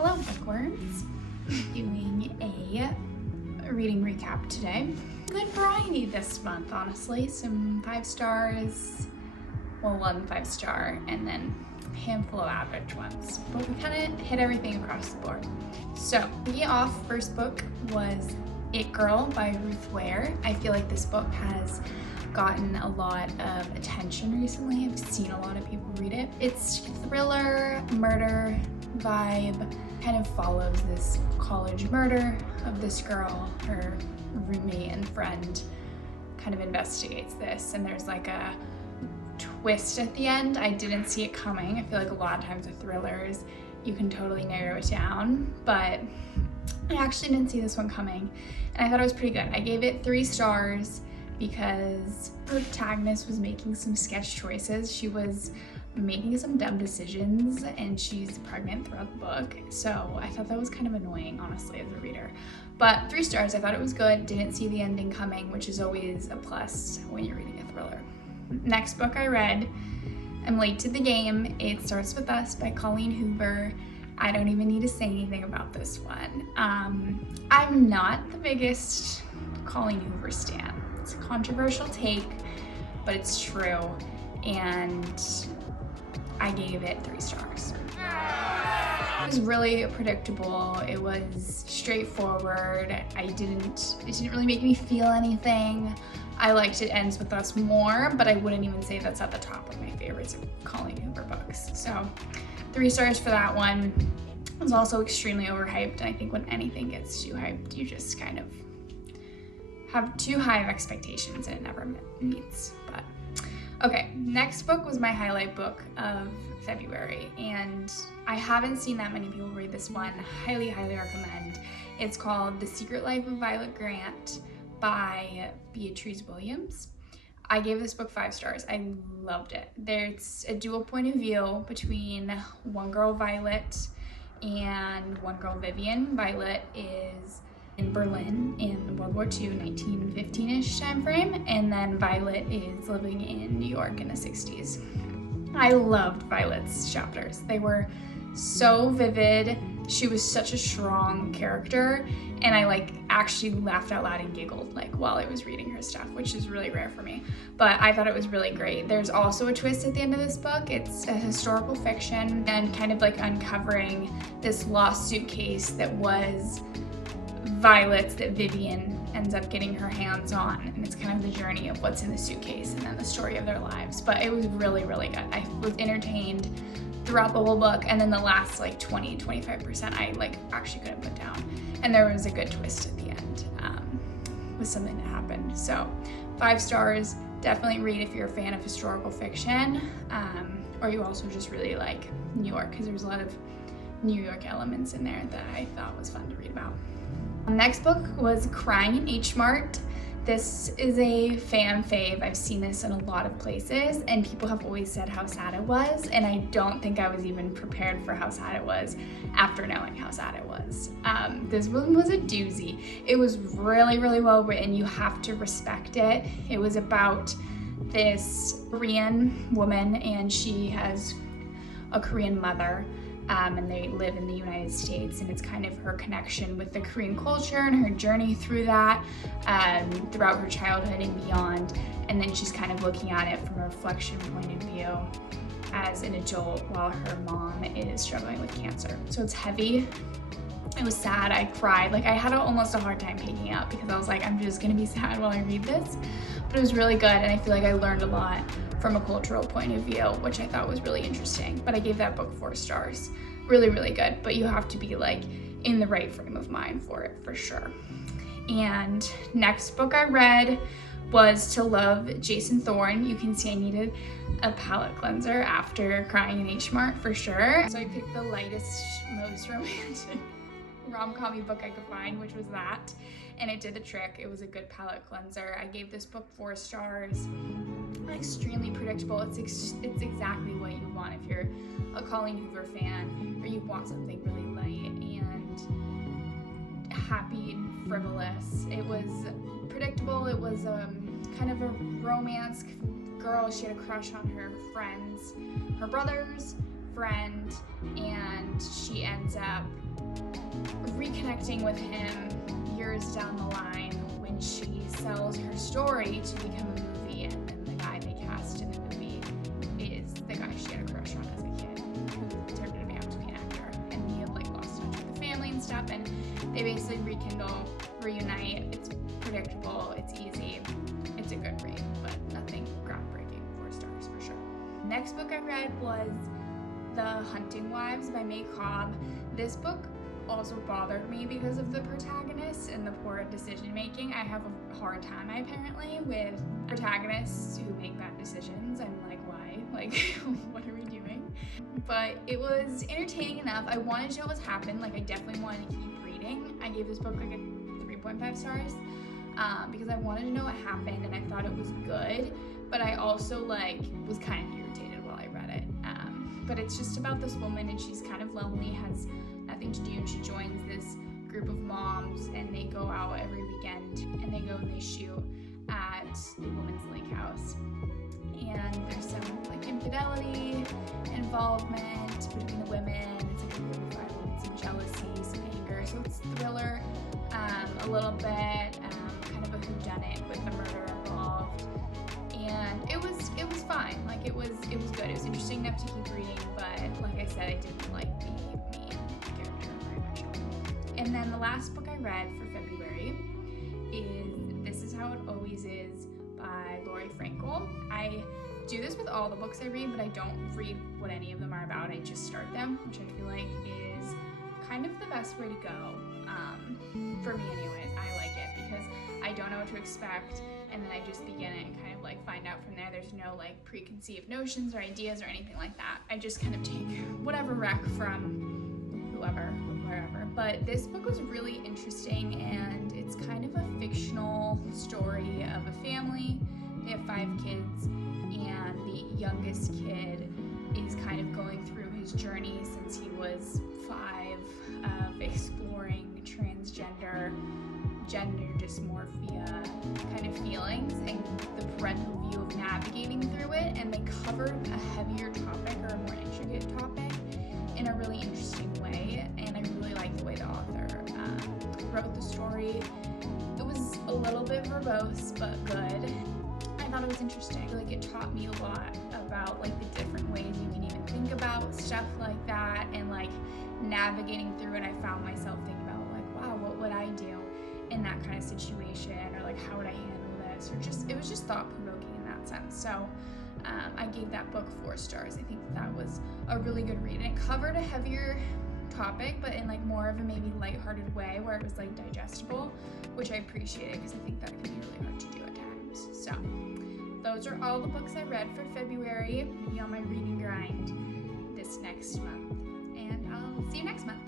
Hello, bookworms. Doing a reading recap today. Good variety this month, honestly. Some 5 stars, well, 1 5-star, and then a handful of average ones. But we kind of hit everything across the board. So, kicking off, first book was It Girl by Ruth Ware. I feel like this book has gotten a lot of attention recently. I've seen a lot of people read it. It's thriller, murder vibe, kind of follows this college murder of this girl. Her roommate and friend kind of investigates this, and there's like a twist at the end. I didn't see it coming. I feel like a lot of times with thrillers, you can totally narrow it down, but I actually didn't see this one coming, and I thought it was pretty good. I gave it 3 stars because the protagonist was making some sketch choices. She was making some dumb decisions, and she's pregnant throughout the book, so I thought that was kind of annoying, honestly, as a reader. But 3 stars. I thought it was good. Didn't see the ending coming, which is always a plus when you're reading a thriller. Next book I read, I'm late to the game. It Starts With Us by Colleen Hoover. I don't even need to say anything about this one. I'm not the biggest Colleen Hoover stan. It's a controversial take, but it's true, and I gave it 3 stars. It was really predictable. It was straightforward. It didn't really make me feel anything. I liked It Ends With Us more, but I wouldn't even say that's at the top of my favorites of Colleen Hoover books. So 3 stars for that one. It was also extremely overhyped, and I think when anything gets too hyped, you just kind of have too high of expectations and it never meets. But okay, next book was my highlight book of February, and I haven't seen that many people read this one. Highly recommend. It's called The Secret Life of Violet Grant by Beatriz Williams. I gave this book 5 stars. I loved it. There's a dual point of view between one girl, Violet, and one girl, Vivian. Violet is in Berlin in World War II, 1915-ish time frame, and then Violet is living in New York in the 60s. I loved Violet's chapters. They were so vivid. She was such a strong character, and I actually laughed out loud and giggled while I was reading her stuff, which is really rare for me. But I thought it was really great. There's also a twist at the end of this book. It's a historical fiction and kind of uncovering this lost suitcase that was Violet's that Vivian ends up getting her hands on, and it's kind of the journey of what's in the suitcase and then the story of their lives. But it was really good. I was entertained throughout the whole book, and then the last 20-25% I actually couldn't put down, and there was a good twist at the end with something that happened. So 5 stars. Definitely read if you're a fan of historical fiction, or you also just really like New York, because there's a lot of New York elements in there that I thought was fun to read about. Next book was Crying in H Mart. This is a fan fave. I've seen this in a lot of places, and people have always said how sad it was, and I don't think I was even prepared for how sad it was after knowing how sad it was. This one was a doozy. It was really well written. You have to respect it. It was about this Korean woman, and she has a Korean mother, and they live in the United States, and it's kind of her connection with the Korean culture and her journey through that throughout her childhood and beyond. And then she's kind of looking at it from a reflection point of view as an adult while her mom is struggling with cancer. So it's heavy. It was sad. I cried. I had almost a hard time picking up because I was like, I'm just gonna be sad while I read this. But it was really good, and I feel like I learned a lot from a cultural point of view, which I thought was really interesting. But I gave that book 4 stars. Really good, but you have to be in the right frame of mind for it, for sure. And next book I read was To Love Jason Thorne. You can see I needed a palette cleanser after Crying in H Mart, for sure. So I picked the lightest, most romantic rom-com book I could find, which was that, and it did the trick. It was a good palette cleanser. I gave this book 4 stars. Extremely predictable. It's exactly what you want if you're a Colleen Hoover fan, or you want something really light and happy and frivolous. It was predictable. It was kind of a romance girl. She had a crush on her brother's friend, and she ends up reconnecting with him years down the line when she sells her story to become a movie, and then the guy they cast in the movie is the guy she had a crush on as a kid, who turned out to be an actor, and he had like lost touch with the family and stuff, and they basically rekindle, reunite. It's predictable, it's easy, it's a good read, but nothing groundbreaking. 4 stars for sure. Next book I read was The Hunting Wives by Cobb. This book also bothered me because of the protagonist and the poor decision making. I have a hard time apparently with protagonists who make bad decisions. I'm like, why? Like, what are we doing? But it was entertaining enough. I wanted to know what happened. Like, I definitely wanted to keep reading. I gave this book like a 3.5 stars because I wanted to know what happened, and I thought it was good, but I also like was kind of irritated while I read it. But it's just about this woman, and she's kind of lonely, has nothing to do, and she joins this group of moms, and they go out every weekend, and they go and they shoot at the women's lake house. And there's some like infidelity, involvement between the women. It's like a group of violence, some jealousy, some anger. So it's thriller, a little bit, kind of a whodunit with the murder involved. And it was fine. Like it was good. It was interesting enough to keep reading, but like I said, I didn't like the main character very much. And then the last book I read for February is This Is How It Always Is by Laurie Frankel. I do this with all the books I read, but I don't read what any of them are about. I just start them, which I feel like is kind of the best way to go. For me anyways, I like it because I don't know what to expect, and then I just begin it and kind of like find out from there. There's no like preconceived notions or ideas or anything like that. I just kind of take whatever rec from whoever, wherever. But this book was really interesting, and it's kind of a fictional story of a family. They have 5 kids, and the youngest kid is kind of going through his journey since he was 5 of exploring transgender, gender dysmorphia kind of feelings and the parental view of navigating through it. And they covered a heavier topic or a more intricate topic in a really interesting way, and I really liked the way the author wrote the story. It was a little bit verbose, but good. I thought it was interesting. Like, it taught me a lot about like the different ways you can even think about stuff like that, and like navigating through it. I found myself thinking about like, wow, what would I do in that kind of situation, or like how would I handle this, or just, it was just thought-provoking in that sense. So I gave that book 4 stars. I think that was a really good read, and it covered a heavier topic, but in like more of a maybe lighthearted way where it was like digestible, which I appreciated because I think that can be really hard to do at times. So those are all the books I read for February. Maybe on my reading grind this next month, and I'll see you next month.